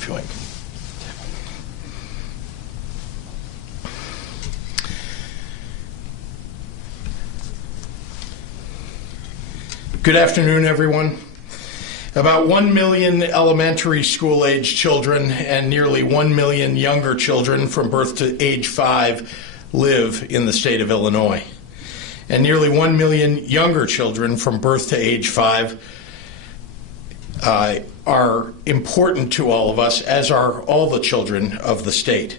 if you like. Good afternoon, everyone. About 1 million elementary school-age children and nearly 1 million younger children from birth to age 5 live in the state of Illinois. And nearly 1 million younger children from birth to age 5 are important to all of us, as are all the children of the state.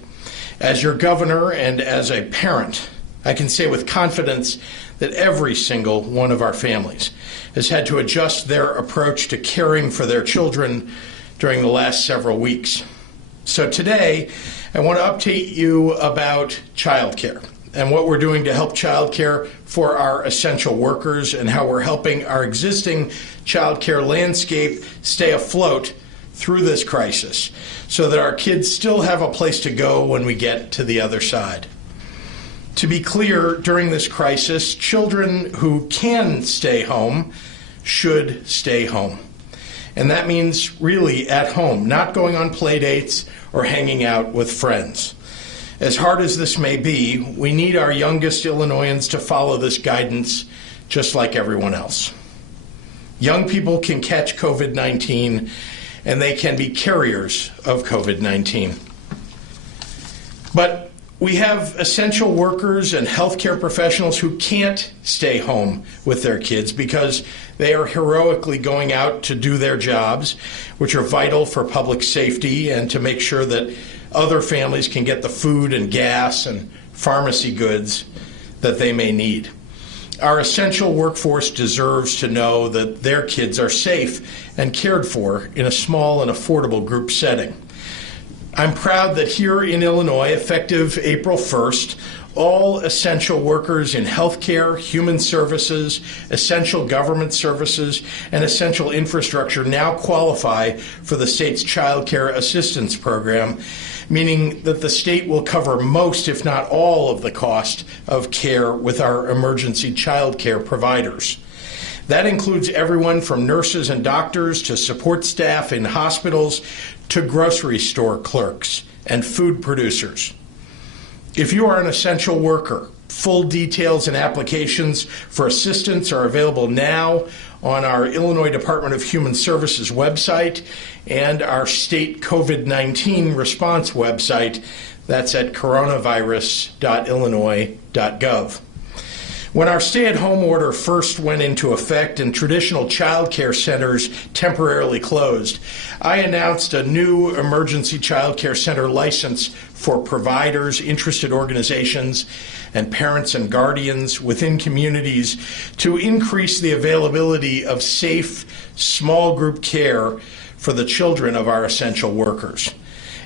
As your governor and as a parent, I can say with confidence that every single one of our families has had to adjust their approach to caring for their children during the last several weeks. So today, I want to update you about childcare and what we're doing to help childcare for our essential workers and how we're helping our existing childcare landscape stay afloat through this crisis so that our kids still have a place to go when we get to the other side. To be clear, during this crisis, children who can stay home should stay home. And that means really at home, not going on play dates or hanging out with friends. As hard as this may be, we need our youngest Illinoisans to follow this guidance just like everyone else. Young people can catch COVID-19 and they can be carriers of COVID-19. But we have essential workers and healthcare professionals who can't stay home with their kids because they are heroically going out to do their jobs, which are vital for public safety and to make sure that other families can get the food and gas and pharmacy goods that they may need. Our essential workforce deserves to know that their kids are safe and cared for in a small and affordable group setting. I'm proud that here in Illinois, effective April 1st, all essential workers in healthcare, human services, essential government services, and essential infrastructure now qualify for the state's Child Care Assistance Program, meaning that the state will cover most, if not all, of the cost of care with our emergency child care providers. That includes everyone from nurses and doctors to support staff in hospitals to grocery store clerks and food producers. If you are an essential worker, full details and applications for assistance are available now on our Illinois Department of Human Services website and our state COVID-19 response website. That's at coronavirus.illinois.gov. When our stay-at-home order first went into effect and traditional child care centers temporarily closed, I announced a new emergency child care center license for providers, interested organizations, and parents and guardians within communities to increase the availability of safe, small group care for the children of our essential workers.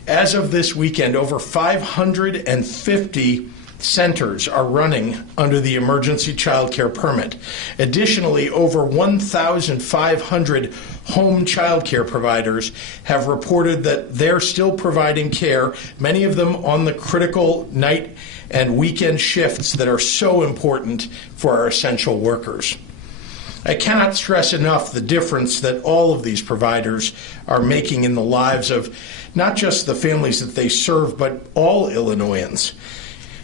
As of this weekend, over 550 centers are running under the emergency child care permit. Additionally, over 1,500 home child care providers have reported that they're still providing care, many of them on the critical night and weekend shifts that are so important for our essential workers. I cannot stress enough the difference that all of these providers are making in the lives of not just the families that they serve, but all Illinoisans.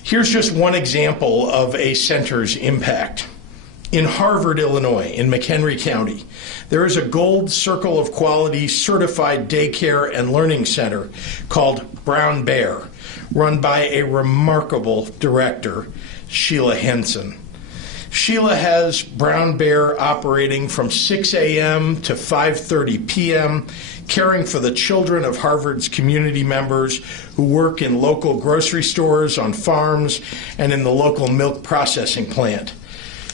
Here's just one example of a center's impact. In Harvard, Illinois, in McHenry County, there is a Gold Circle of Quality certified daycare and learning center called Brown Bear, run by a remarkable director, Sheila Henson. Sheila has Brown Bear operating from 6 a.m. to 5:30 p.m., caring for the children of Harvard's community members who work in local grocery stores, on farms, and in the local milk processing plant.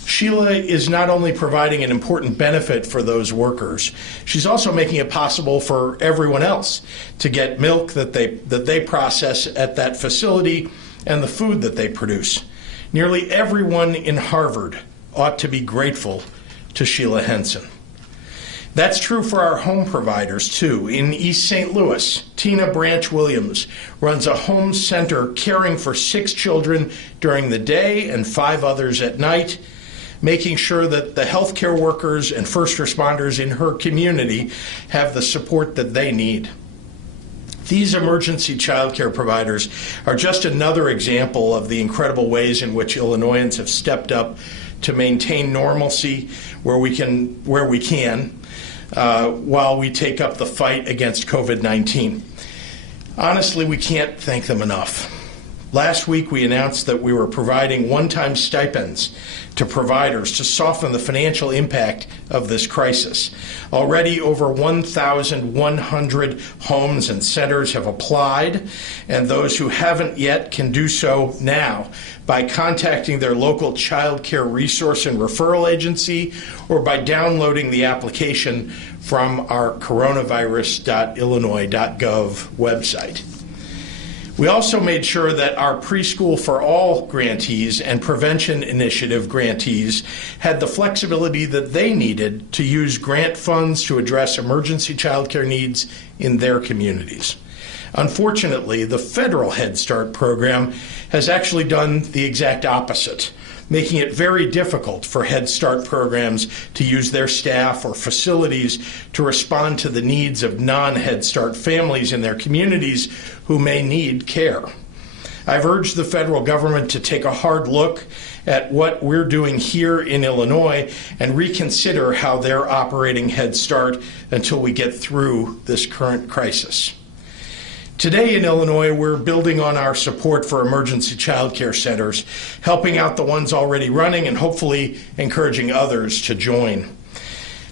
Sheila is not only providing an important benefit for those workers, she's also making it possible for everyone else to get milk that they process at that facility and the food that they produce. Nearly everyone in Harvard ought to be grateful to Sheila Henson. That's true for our home providers, too. In East St. Louis, Tina Branch Williams runs a home center caring for 6 children during the day and 5 others at night, making sure that the healthcare workers and first responders in her community have the support that they need. These emergency childcare providers are just another example of the incredible ways in which Illinoisans have stepped up to maintain normalcy where we can, while we take up the fight against COVID-19. Honestly, we can't thank them enough. Last week, we announced that we were providing one-time stipends to providers to soften the financial impact of this crisis. Already, over 1,100 homes and centers have applied, and those who haven't yet can do so now by contacting their local child care resource and referral agency or by downloading the application from our coronavirus.illinois.gov website. We also made sure that our Preschool for All grantees and Prevention Initiative grantees had the flexibility that they needed to use grant funds to address emergency childcare needs in their communities. Unfortunately, the federal Head Start program has actually done the exact opposite, making it very difficult for Head Start programs to use their staff or facilities to respond to the needs of non-Head Start families in their communities who may need care. I've urged the federal government to take a hard look at what we're doing here in Illinois and reconsider how they're operating Head Start until we get through this current crisis. Today in Illinois, we're building on our support for emergency child care centers, helping out the ones already running and hopefully encouraging others to join.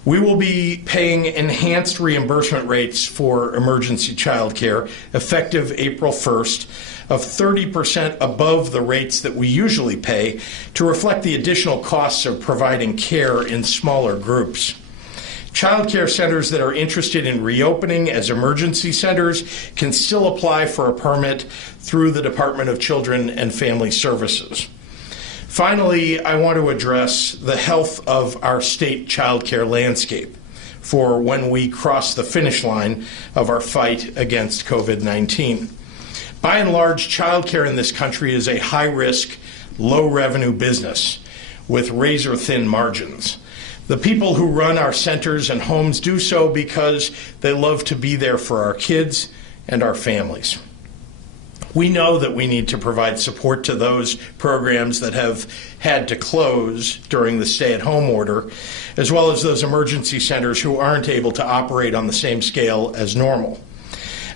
We will be paying enhanced reimbursement rates for emergency child care effective April 1st of 30% above the rates that we usually pay to reflect the additional costs of providing care in smaller groups. Child care centers that are interested in reopening as emergency centers can still apply for a permit through the Department of Children and Family Services. Finally, I want to address the health of our state child care landscape for when we cross the finish line of our fight against COVID-19. By and large, child care in this country is a high-risk, low-revenue business with razor-thin margins. The people who run our centers and homes do so because they love to be there for our kids and our families. We know that we need to provide support to those programs that have had to close during the stay-at-home order, as well as those emergency centers who aren't able to operate on the same scale as normal.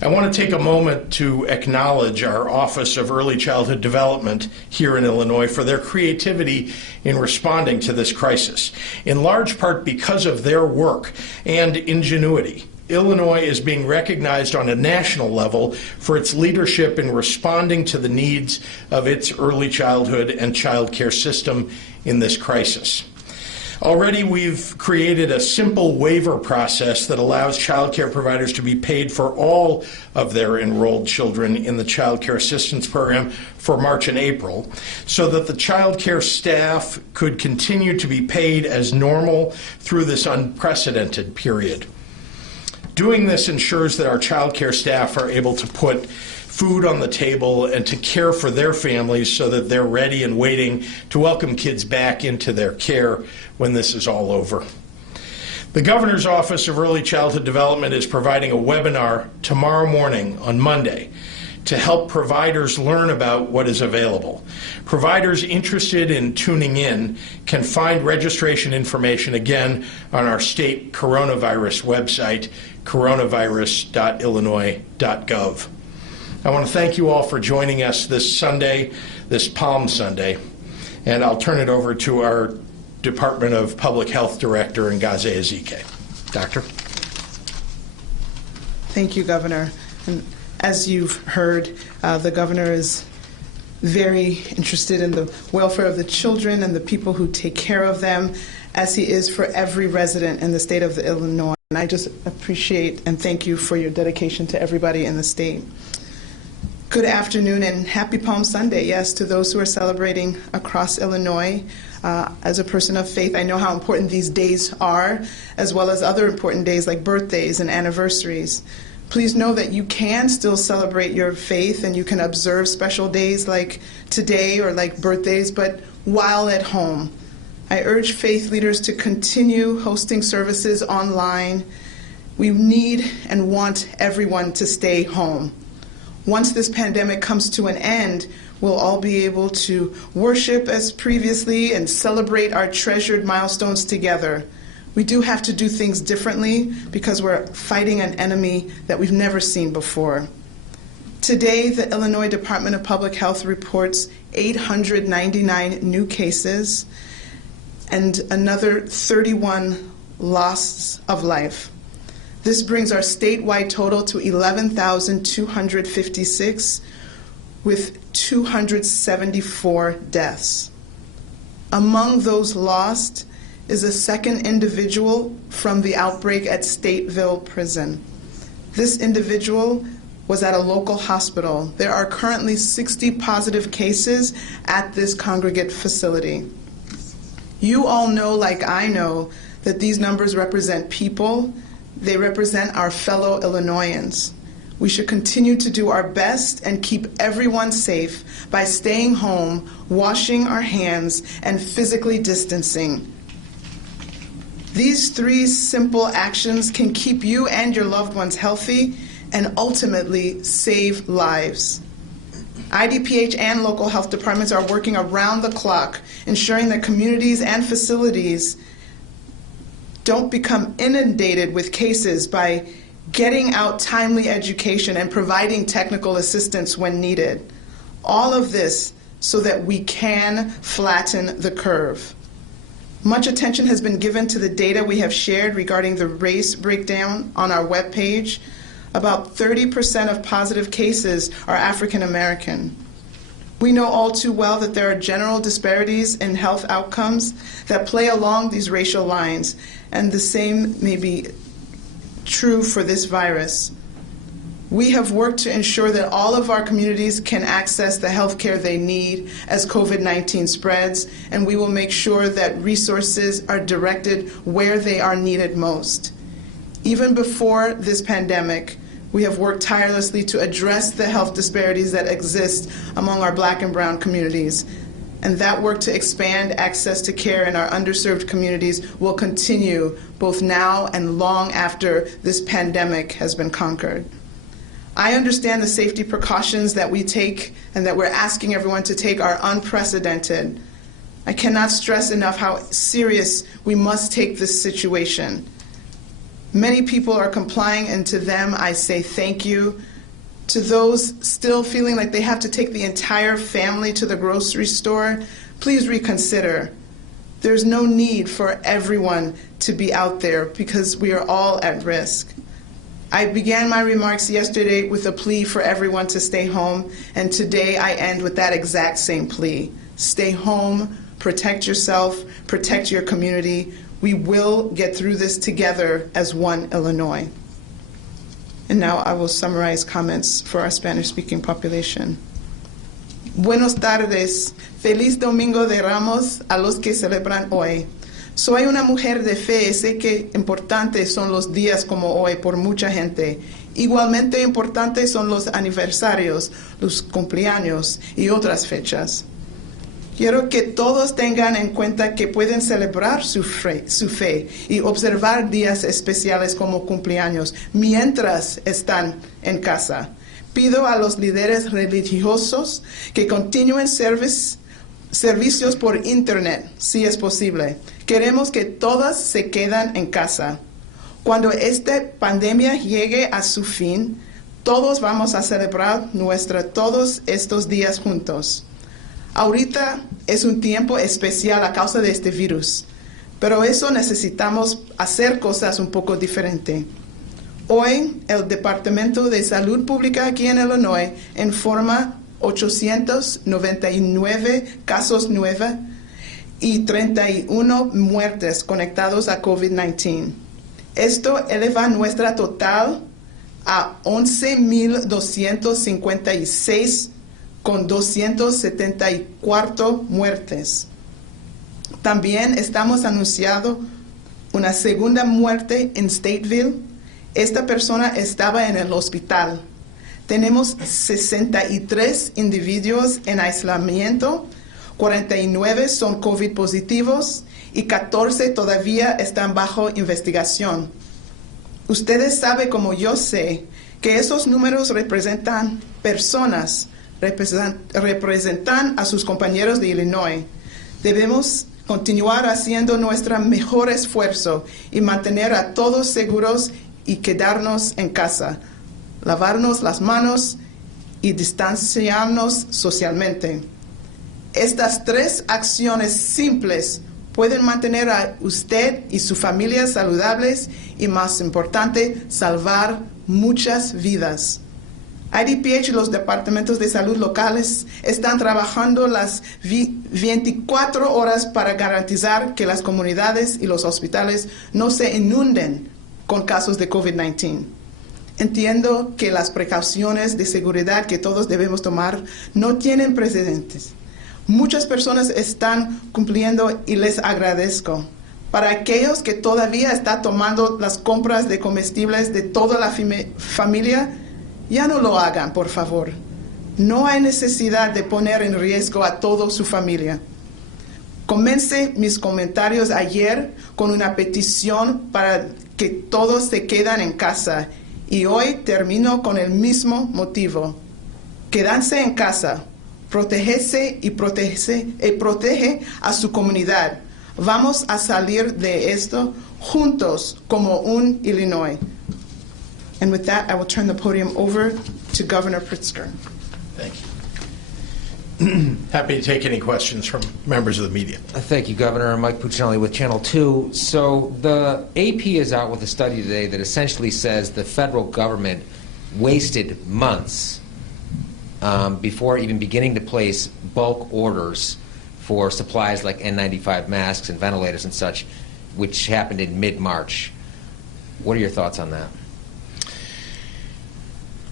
I want to take a moment to acknowledge our Office of Early Childhood Development here in Illinois for their creativity in responding to this crisis. In large part because of their work and ingenuity, Illinois is being recognized on a national level for its leadership in responding to the needs of its early childhood and child care system in this crisis. Already, we've created a simple waiver process that allows child care providers to be paid for all of their enrolled children in the Child Care Assistance Program for March and April, so that the child care staff could continue to be paid as normal through this unprecedented period. Doing this ensures that our child care staff are able to put food on the table and to care for their families so that they're ready and waiting to welcome kids back into their care when this is all over. The Governor's Office of Early Childhood Development is providing a webinar tomorrow morning on Monday to help providers learn about what is available. Providers interested in tuning in can find registration information again on our state coronavirus website, coronavirus.illinois.gov. I want to thank you all for joining us this Sunday, this Palm Sunday, and I'll turn it over to our Department of Public Health Director, Ngozi Ezike. Doctor? Thank you, Governor. And as you've heard, the Governor is very interested in the welfare of the children and the people who take care of them, as he is for every resident in the state of Illinois. And I just appreciate and thank you for your dedication to everybody in the state. Good afternoon and happy Palm Sunday, yes, to those who are celebrating across Illinois. As a person of faith, I know how important these days are, as well as other important days like birthdays and anniversaries. Please know that you can still celebrate your faith and you can observe special days like today or like birthdays, but while at home. I urge faith leaders to continue hosting services online We need and want everyone to stay home. Once this pandemic comes to an end, we'll all be able to worship as previously and celebrate our treasured milestones together. We do have to do things differently because we're fighting an enemy that we've never seen before. Today, the Illinois Department of Public Health reports 899 new cases and another 31 loss of life. This brings our statewide total to 11,256 with 274 deaths. Among those lost is a second individual from the outbreak at Stateville Prison. This individual was at a local hospital. There are currently 60 positive cases at this congregate facility. You all know, like I know, that these numbers represent people. They represent our fellow Illinoisans. We should continue to do our best and keep everyone safe by staying home, washing our hands, and physically distancing. These three simple actions can keep you and your loved ones healthy and ultimately save lives. IDPH and local health departments are working around the clock, ensuring that communities and facilities don't become inundated with cases by getting out timely education and providing technical assistance when needed. All of this so that we can flatten the curve. Much attention has been given to the data we have shared regarding the race breakdown on our webpage. About 30% of positive cases are African American. We know all too well that there are general disparities in health outcomes that play along these racial lines, and the same may be true for this virus. We have worked to ensure that all of our communities can access the health care they need as COVID-19 spreads, and we will make sure that resources are directed where they are needed most. Even before this pandemic, we have worked tirelessly to address the health disparities that exist among our Black and Brown communities. And that work to expand access to care in our underserved communities will continue both now and long after this pandemic has been conquered. I understand the safety precautions that we take and that we're asking everyone to take are unprecedented. I cannot stress enough how serious we must take this situation. Many people are complying, and to them I say thank you. To those still feeling like they have to take the entire family to the grocery store, please reconsider. There's no need for everyone to be out there because we are all at risk. I began my remarks yesterday with a plea for everyone to stay home, and today I end with that exact same plea. Stay home, protect yourself, protect your community. We will get through this together as one Illinois. And now I will summarize comments for our Spanish-speaking population. Buenos tardes. Feliz Domingo de Ramos a los que celebran hoy. Soy una mujer de fe, sé que importantes son los días como hoy por mucha gente. Igualmente importantes son los aniversarios, los cumpleaños y otras fechas. Quiero que todos tengan en cuenta que pueden celebrar su fe y observar días especiales como cumpleaños mientras están en casa. Pido a los líderes religiosos que continúen servicios por Internet, si es posible. Queremos que todas se queden en casa. Cuando esta pandemia llegue a su fin, todos vamos a celebrar todos estos días juntos. Ahorita es un tiempo especial a causa de este virus, pero eso necesitamos hacer cosas un poco diferentes. Hoy, el Departamento de Salud Pública aquí en Illinois informa 899 casos nuevos y 31 muertes conectados a COVID-19. Esto eleva nuestra total a 11,256 con 274 muertes. También estamos anunciando una segunda muerte en Stateville. Esta persona estaba en el hospital. Tenemos 63 individuos en aislamiento, 49 son COVID positivos y 14 todavía están bajo investigación. Ustedes saben como yo sé que esos números representan personas, representan a sus compañeros de Illinois. Debemos continuar haciendo nuestro mejor esfuerzo y mantener a todos seguros y quedarnos en casa, lavarnos las manos y distanciarnos socialmente. Estas 3 acciones simples pueden mantener a usted y su familia saludables y, más importante, salvar muchas vidas. IDPH y los departamentos de salud locales están trabajando las 24 horas para garantizar que las comunidades y los hospitales no se inunden con casos de COVID-19. Entiendo que las precauciones de seguridad que todos debemos tomar no tienen precedentes. Muchas personas están cumpliendo y les agradezco. Para aquellos que todavía están tomando las compras de comestibles de toda la familia, ya no lo hagan, por favor. No hay necesidad de poner en riesgo a toda su familia. Comencé mis comentarios ayer con una petición para que todos se queden en casa y hoy termino con el mismo motivo. Quédense en casa, protégese y protege a su comunidad. Vamos a salir de esto juntos como un Illinois. And with that, I will turn the podium over to Governor Pritzker. Thank you. Happy to take any questions from members of the media. Thank you, Governor. Mike Puccinelli with Channel 2. So the AP is out with a study today that essentially says the federal government wasted months before even beginning to place bulk orders for supplies like N95 masks and ventilators and such, which happened in mid-March. What are your thoughts on that?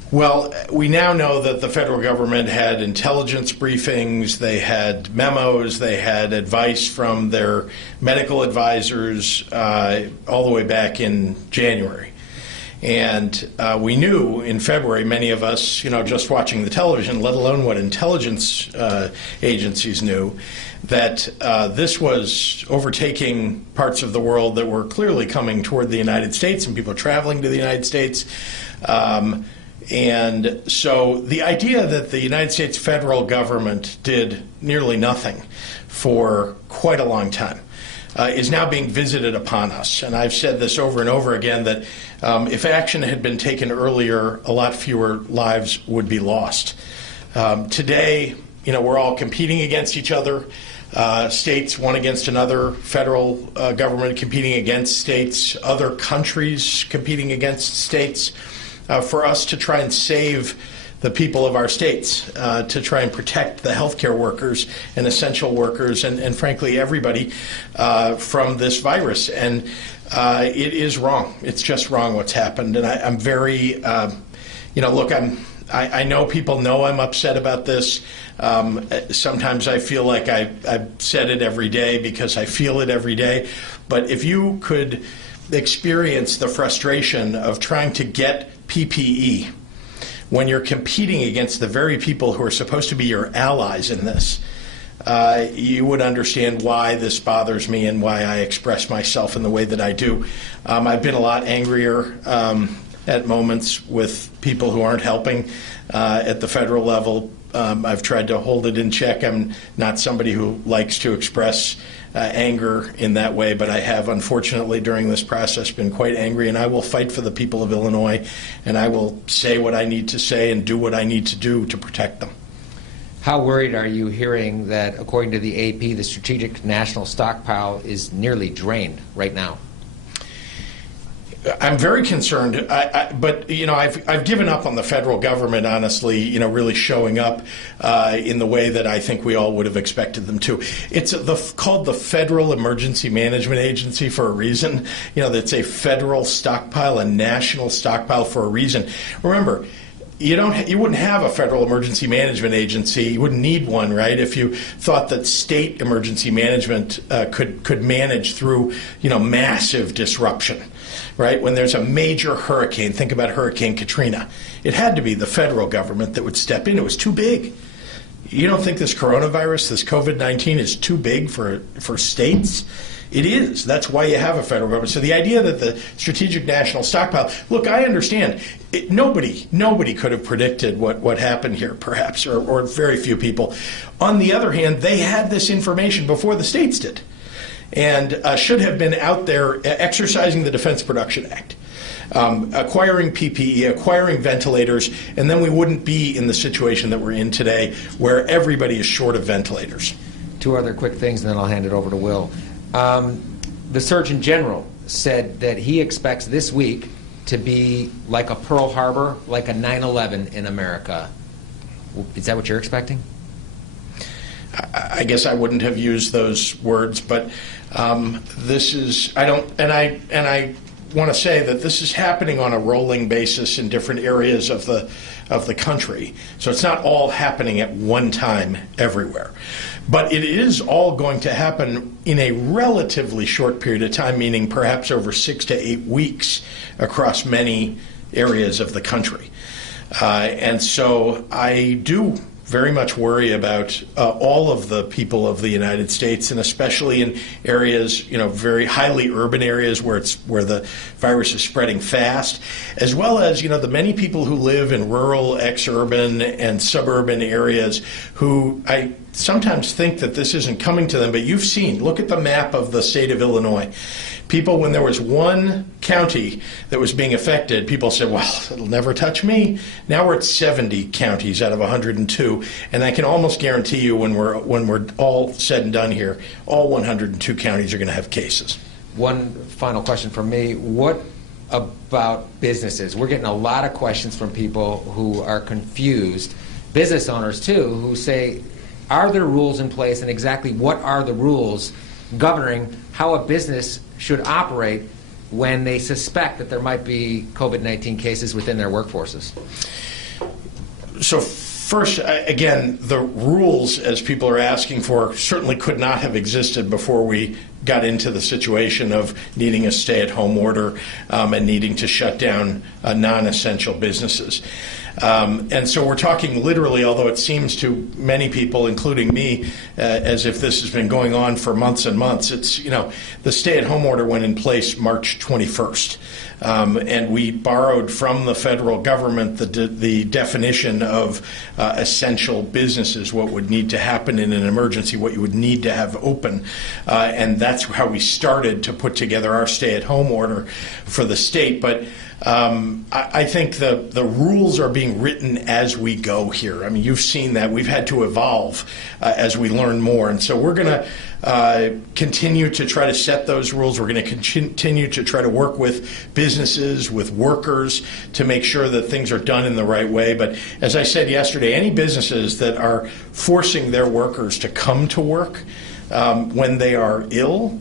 Well, we now know that the federal government had intelligence briefings, they had memos, they had advice from their medical advisors all the way back in January. And we knew in February, many of us, just watching the television, let alone what intelligence agencies knew, that this was overtaking parts of the world that were clearly coming toward the United States and people traveling to the United States. And so the idea that the United States federal government did nearly nothing for quite a long time is now being visited upon us. And I've said this over and over again that if action had been taken earlier, a lot fewer lives would be lost. Today, we're all competing against each other. States one against another, federal government competing against states, other countries competing against states. For us to try and save the people of our states, to try and protect the healthcare workers and essential workers and frankly everybody from this virus. And it is wrong. It's just wrong what's happened. And I'm very, look, I know people know I'm upset about this. Sometimes I feel like I've said it every day because I feel it every day. But if you could experience the frustration of trying to get PPE when you're competing against the very people who are supposed to be your allies in this, you would understand why this bothers me and why I express myself in the way that I do. I've been a lot angrier at moments with people who aren't helping at the federal level. I've tried to hold it in check. I'm not somebody who likes to express anger in that way, but I have, unfortunately, during this process been quite angry, and I will fight for the people of Illinois, and I will say what I need to say and do what I need to do to protect them. How worried are you hearing that, according to the AP, the strategic national stockpile is nearly drained right now? I'm very concerned, but I've given up on the federal government, honestly, really showing up in the way that I think we all would have expected them to. It's called the Federal Emergency Management Agency for a reason. That's a federal stockpile, a national stockpile for a reason. Remember, you wouldn't have a federal emergency management agency. You wouldn't need one, right? If you thought that state emergency management could manage through massive disruption, right? When there's a major hurricane, think about Hurricane Katrina. It had to be the federal government that would step in. It was too big. You don't think this coronavirus, this COVID-19, is too big for states? It is. That's why you have a federal government. So the idea that the strategic national stockpile, look, I understand. Nobody could have predicted what happened here, perhaps, or very few people. On the other hand, they had this information before the states did, and should have been out there exercising the Defense Production Act, acquiring PPE, acquiring ventilators, and then we wouldn't be in the situation that we're in today where everybody is short of ventilators. Two other quick things, and then I'll hand it over to Will. The Surgeon General said that he expects this week to be like a Pearl Harbor, like a 9/11 in America. Is that what you're expecting? I guess I wouldn't have used those words, but this is, I want to say that this is happening on a rolling basis in different areas of the country. So it's not all happening at one time everywhere. But it is all going to happen in a relatively short period of time, meaning perhaps over 6 to 8 weeks across many areas of the country. And so I do very much worry about all of the people of the United States, and especially in areas, very highly urban areas where the virus is spreading fast, as well as, the many people who live in rural, ex-urban, and suburban areas who I sometimes think that this isn't coming to them, but you've seen, look at the map of the state of Illinois. People, when there was one county that was being affected, people said, well, it'll never touch me. Now we're at 70 counties out of 102, and I can almost guarantee you when we're all said and done here, all 102 counties are going to have cases. One final question from me. What about businesses? We're getting a lot of questions from people who are confused, business owners too, who say, are there rules in place, and exactly what are the rules governing how a business should operate when they suspect that there might be COVID-19 cases within their workforces? So first, again, the rules, as people are asking for, certainly could not have existed before we got into the situation of needing a stay-at-home order and needing to shut down non-essential businesses. And so we're talking literally, although it seems to many people, including me, as if this has been going on for months and months. It's, the stay-at-home order went in place March 21st. And we borrowed from the federal government the definition of essential businesses, what would need to happen in an emergency, what you would need to have open. And that's how we started to put together our stay-at-home order for the state. But I think the rules are being written as we go here. I mean, you've seen that. We've had to evolve as we learn more. And so we're going to continue to try to set those rules. We're going to continue to try to work with businesses, with workers, to make sure that things are done in the right way. But as I said yesterday, any businesses that are forcing their workers to come to work when they are ill,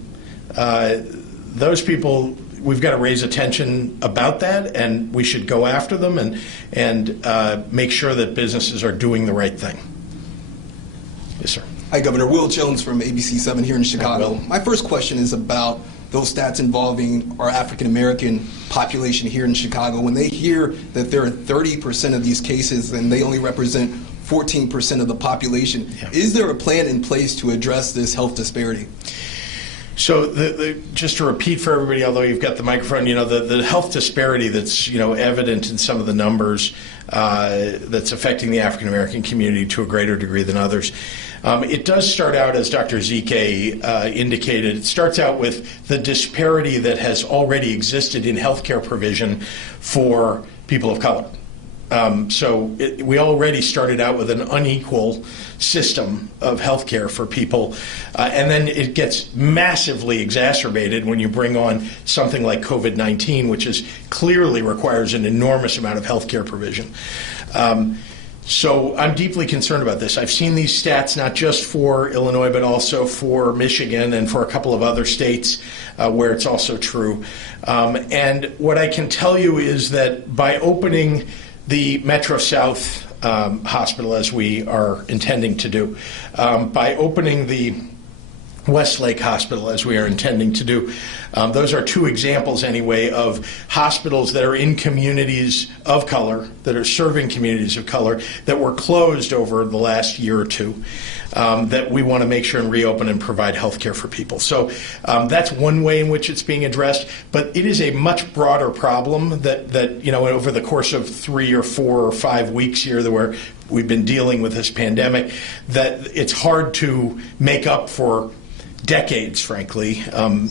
those people, we've got to raise attention about that, and we should go after them and make sure that businesses are doing the right thing. Yes, sir. Hi, Governor. Will Jones from ABC 7 here in Chicago. My first question is about those stats involving our African American population here in Chicago. When they hear that there are 30% of these cases and they only represent 14% of the population, is there a plan in place to address this health disparity? So just to repeat for everybody, although you've got the microphone, the health disparity that's, evident in some of the numbers that's affecting the African American community to a greater degree than others. It does start out, as Dr. Zike indicated, it starts out with the disparity that has already existed in healthcare provision for people of color. We already started out with an unequal system of healthcare for people, and then it gets massively exacerbated when you bring on something like COVID-19, which clearly requires an enormous amount of healthcare provision. So I'm deeply concerned about this. I've seen these stats not just for Illinois, but also for Michigan and for a couple of other states where it's also true. And what I can tell you is that by opening the Metro South Hospital, as we are intending to do, by opening the Westlake Hospital, as we are intending to do, Those are two examples, anyway, of hospitals that are in communities of color, that are serving communities of color, that were closed over the last year or two, that we want to make sure and reopen and provide health care for people. So that's one way in which it's being addressed, but it is a much broader problem that over the course of 3 or 4 or 5 weeks here where we've been dealing with this pandemic, that it's hard to make up for decades, frankly,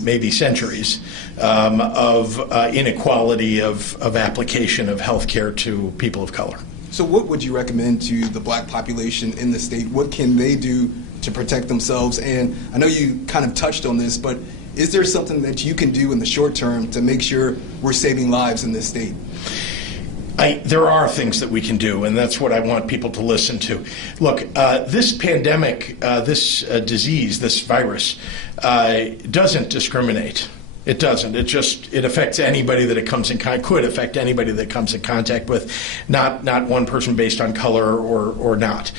maybe centuries, of inequality of application of health care to people of color. So what would you recommend to the black population in the state? What can they do to protect themselves? And I know you kind of touched on this, but is there something that you can do in the short term to make sure we're saving lives in this state? There are things that we can do, and that's what I want people to listen to. Look, this pandemic, this disease, this virus, doesn't discriminate. It doesn't. It affects anybody that it comes in could affect anybody that comes in contact with, not one person based on color or not.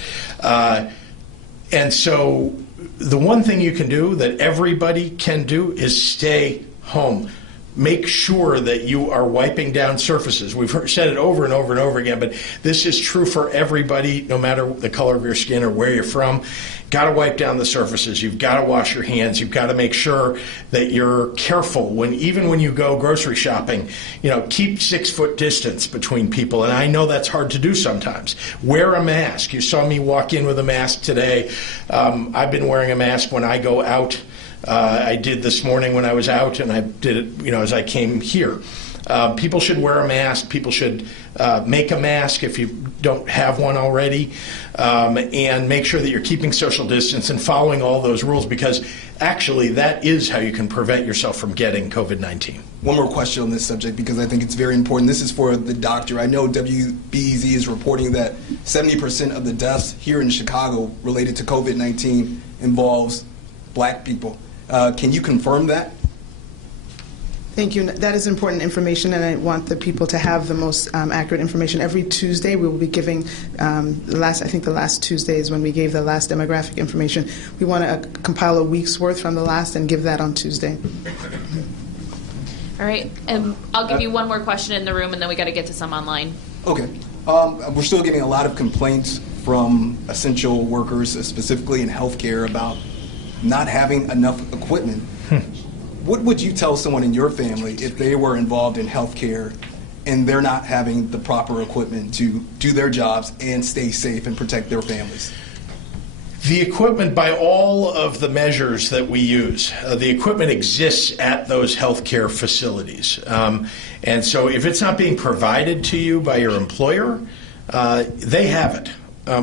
And so the one thing you can do that everybody can do is stay home. Make sure that you are wiping down surfaces. We've said it over and over and over again, but this is true for everybody, no matter the color of your skin or where you're from. Got to wipe down the surfaces. You've got to wash your hands. You've got to make sure that you're careful even when you go grocery shopping. Keep 6-foot distance between people, and I know that's hard to do sometimes. Wear a mask. You saw me walk in with a mask today. I've been wearing a mask when I go out. I did this morning when I was out, and I did it, as I came here. People should wear a mask. People should make a mask if you don't have one already, and make sure that you're keeping social distance and following all those rules, because actually that is how you can prevent yourself from getting COVID-19. One more question on this subject, because I think it's very important. This is for the doctor. I know WBEZ is reporting that 70% of the deaths here in Chicago related to COVID-19 involves black people. Can you confirm that? Thank you. That is important information, and I want the people to have the most accurate information. Every Tuesday, we will be giving the last Tuesday is when we gave the last demographic information. We want to compile a week's worth from the last and give that on Tuesday. All right, and I'll give you one more question in the room, and then we got to get to some online. Okay. We're still getting a lot of complaints from essential workers, specifically in healthcare, about not having enough equipment. What would you tell someone in your family if they were involved in healthcare and they're not having the proper equipment to do their jobs and stay safe and protect their families? The equipment, by all of the measures that we use, the equipment exists at those healthcare facilities. And so if it's not being provided to you by your employer, they have it.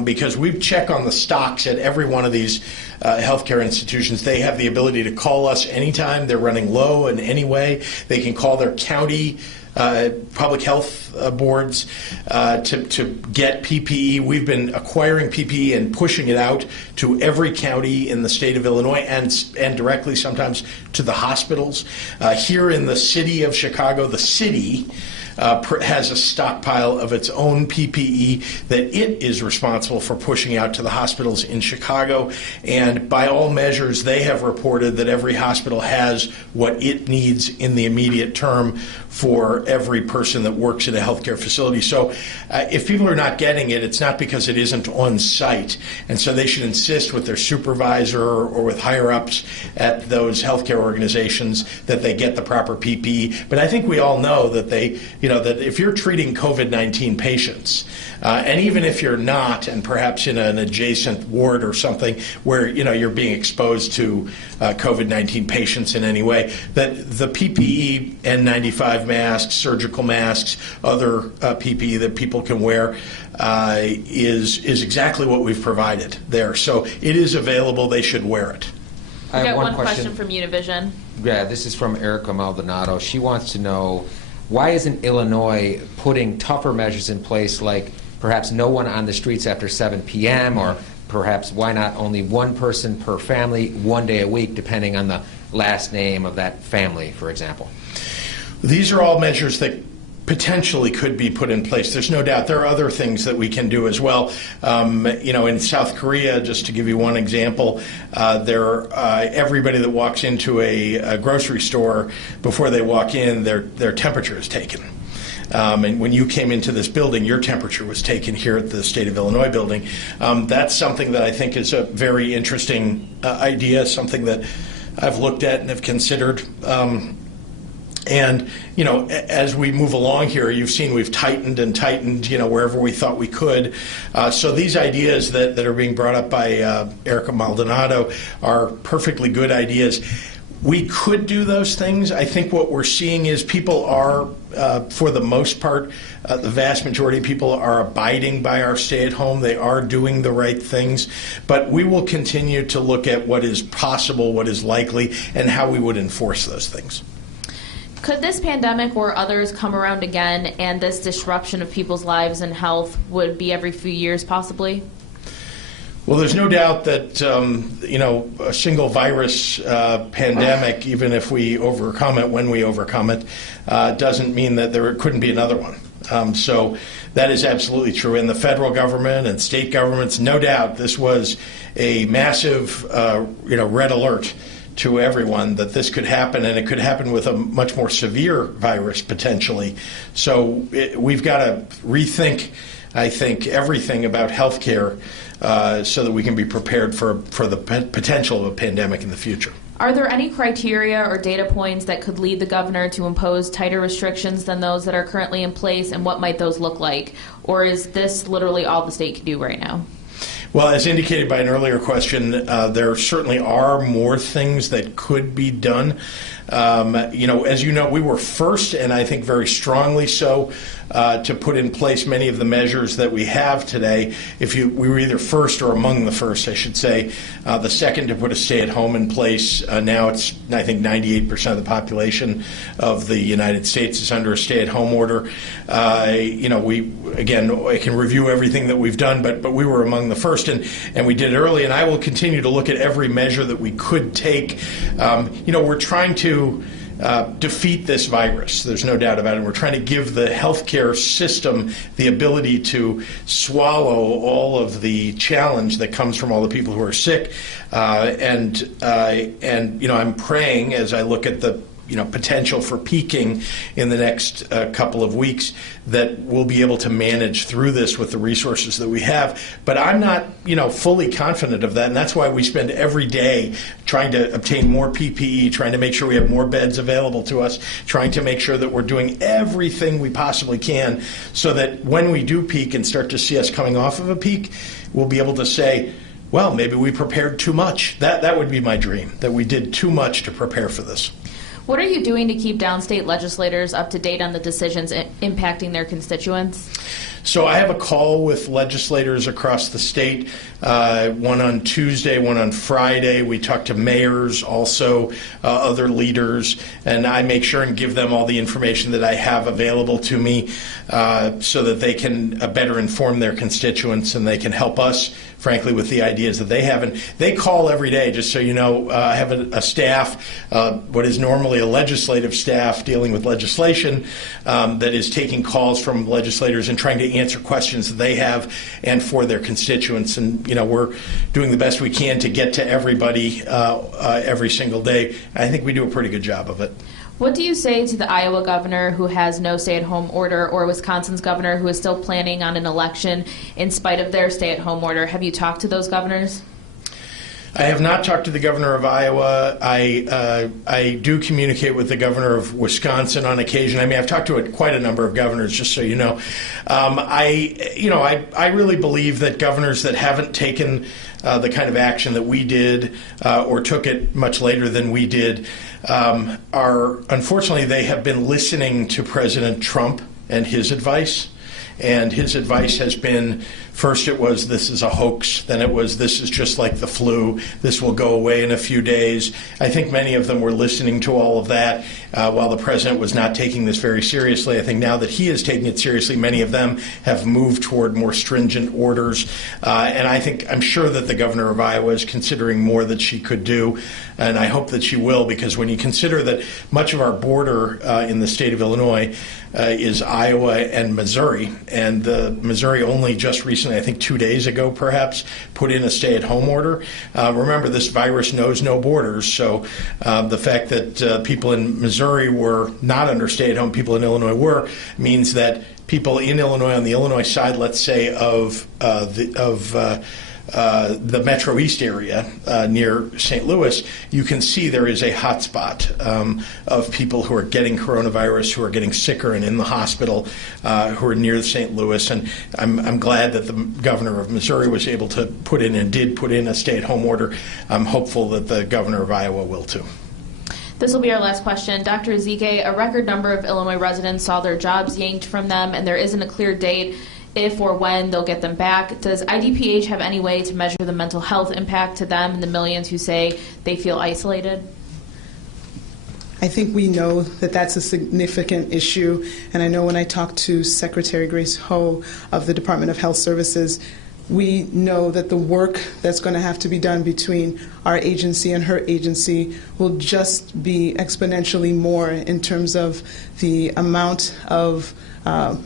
Because we check on the stocks at every one of these healthcare institutions. They have the ability to call us anytime they're running low in any way. They can call their county public health boards to get PPE. We've been acquiring PPE and pushing it out to every county in the state of Illinois and directly sometimes to the hospitals. Here in the city of Chicago, the city has a stockpile of its own PPE that it is responsible for pushing out to the hospitals in Chicago. And by all measures, they have reported that every hospital has what it needs in the immediate term for every person that works at a healthcare facility. So if people are not getting it, it's not because it isn't on site. And so they should insist with their supervisor or with higher-ups at those healthcare organizations that they get the proper PPE. But I think we all know that that if you're treating COVID-19 patients, and even if you're not, and perhaps in an adjacent ward or something where you're being exposed to COVID-19 patients in any way, that the PPE, N95 masks, surgical masks, other PPE that people can wear is exactly what we've provided there. So it is available. They should wear it. We got one question from Univision. Yeah, this is from Erica Maldonado. She wants to know, why isn't Illinois putting tougher measures in place, like perhaps no one on the streets after 7 p.m., or perhaps why not only one person per family 1 day a week, depending on the last name of that family, for example? These are all measures that potentially could be put in place. There's no doubt there are other things that we can do as well. In South Korea, just to give you one example, everybody that walks into a grocery store, before they walk in, their temperature is taken. And when you came into this building, your temperature was taken here at the State of Illinois building. That's something that I think is a very interesting idea, something that I've looked at and have considered. And, as we move along here, you've seen we've tightened and tightened, wherever we thought we could. So these ideas that are being brought up by Erica Maldonado are perfectly good ideas. We could do those things. I think what we're seeing is people are, for the most part, the vast majority of people are abiding by our stay at home. They are doing the right things. But we will continue to look at what is possible, what is likely, and how we would enforce those things. Could this pandemic or others come around again, and this disruption of people's lives and health would be every few years possibly? Well, there's no doubt that, a single virus pandemic, even if we overcome it, when we overcome it, doesn't mean that there couldn't be another one. So that is absolutely true. In the federal government and state governments, no doubt this was a massive, red alert to everyone that this could happen, and it could happen with a much more severe virus potentially. So we've got to rethink, I think, everything about healthcare so that we can be prepared for the potential of a pandemic in the future. Are there any criteria or data points that could lead the governor to impose tighter restrictions than those that are currently in place, and what might those look like? Or is this literally all the state can do right now? Well, as indicated by an earlier question, there certainly are more things that could be done. As you know, we were first, and I think very strongly so, to put in place many of the measures that we have today. We were either first or among the first, I should say. The second to put a stay-at-home in place. Now it's, I think, 98% of the population of the United States is under a stay-at-home order. I can review everything that we've done, but we were among the first, and we did it early. And I will continue to look at every measure that we could take. We're trying to defeat this virus. There's no doubt about it. We're trying to give the healthcare system the ability to swallow all of the challenge that comes from all the people who are sick. And I'm praying as I look at the potential for peaking in the next couple of weeks that we'll be able to manage through this with the resources that we have. But I'm not, fully confident of that, and that's why we spend every day trying to obtain more PPE, trying to make sure we have more beds available to us, trying to make sure that we're doing everything we possibly can so that when we do peak and start to see us coming off of a peak, we'll be able to say, well, maybe we prepared too much. That would be my dream, that we did too much to prepare for this. What are you doing to keep downstate legislators up to date on the decisions impacting their constituents? So I have a call with legislators across the state, one on Tuesday, one on Friday. We talk to mayors, also other leaders, and I make sure and give them all the information that I have available to me so that they can better inform their constituents and they can help us, frankly, with the ideas that they have. And they call every day, just so you know. I have a staff, what is normally a legislative staff dealing with legislation, that is taking calls from legislators and trying to answer questions that they have and for their constituents. And, we're doing the best we can to get to everybody every single day. I think we do a pretty good job of it. What do you say to the Iowa governor who has no stay-at-home order, or Wisconsin's governor who is still planning on an election in spite of their stay-at-home order? Have you talked to those governors? I have not talked to the governor of Iowa. I do communicate with the governor of Wisconsin on occasion. I mean, I've talked to quite a number of governors, just so you know. I really believe that governors that haven't taken the kind of action that we did or took it much later than we did unfortunately, they have been listening to President Trump and his advice. And his advice has been, first it was, this is a hoax. Then it was, this is just like the flu. This will go away in a few days. I think many of them were listening to all of that while the president was not taking this very seriously. I think now that he is taking it seriously, many of them have moved toward more stringent orders. And I'm sure that the governor of Iowa is considering more that she could do. And I hope that she will, because when you consider that much of our border in the state of Illinois is Iowa and Missouri, and Missouri only just recently, I think 2 days ago perhaps, put in a stay-at-home order. Remember, this virus knows no borders, so the fact that people in Missouri were not under stay-at-home, people in Illinois were, means that people in Illinois, on the Illinois side, let's say, of the Metro East area near St. Louis, you can see there is a hotspot of people who are getting coronavirus, who are getting sicker and in the hospital, who are near St. Louis. And I'm glad that the governor of Missouri was able to put in and did put in a stay-at-home order. I'm hopeful that the governor of Iowa will too. This will be our last question. Dr. Ezike, a record number of Illinois residents saw their jobs yanked from them, and there isn't a clear date if or when they'll get them back. Does IDPH have any way to measure the mental health impact to them and the millions who say they feel isolated? I think we know that that's a significant issue, and I know when I talked to Secretary Grace Ho of the Department of Health Services, we know that the work that's going to have to be done between our agency and her agency will just be exponentially more in terms of the amount of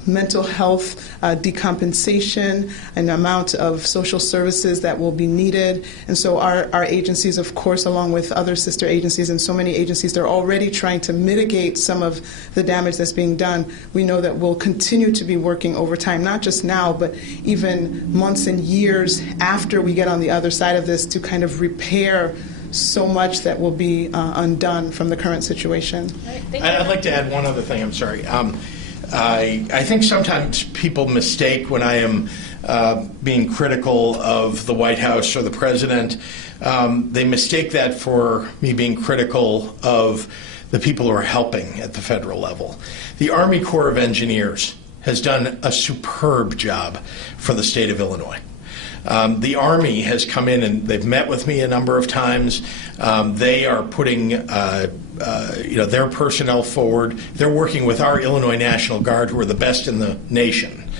mental health decompensation and the amount of social services that will be needed. And so our agencies, of course, along with other sister agencies and so many agencies, they're already trying to mitigate some of the damage that's being done. We know that we'll continue to be working overtime, not just now, but even months and years after we get on the other side of this, to kind of repair so much that will be undone from the current situation. Right, I'd like to add one other thing. I'm sorry. I think sometimes people mistake when I am being critical of the White House or the president. They mistake that for me being critical of the people who are helping at the federal level. The Army Corps of Engineers has done a superb job for the state of Illinois. The Army has come in and they've met with me a number of times. They are putting their personnel forward. They're working with our Illinois National Guard, who are the best in the nation,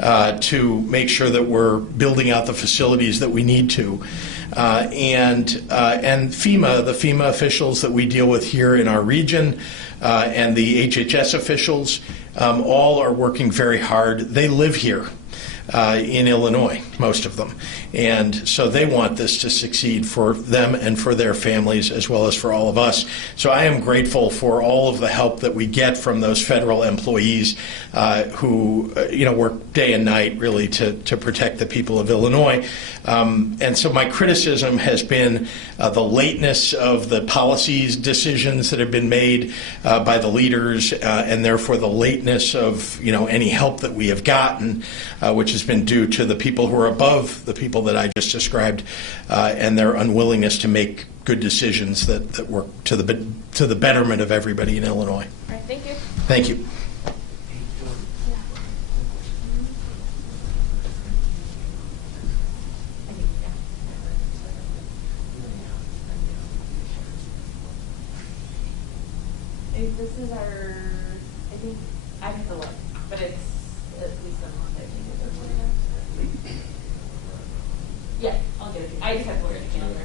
to make sure that we're building out the facilities that we need to. And FEMA, the FEMA officials that we deal with here in our region, and the HHS officials, all are working very hard. They live here in Illinois, most of them. And so they want this to succeed for them and for their families, as well as for all of us. So I am grateful for all of the help that we get from those federal employees who work day and night really to protect the people of Illinois. And so my criticism has been the lateness of the policies decisions that have been made by the leaders, and therefore the lateness of any help that we have gotten, which has been due to the people who are above the people that I just described, and their unwillingness to make good decisions that work to the betterment of everybody in Illinois. All right, thank you. Thank you. This is our, I think, I have to look, but it's at least a month, I think. Yeah, I'll get it. I just have to look at the calendar.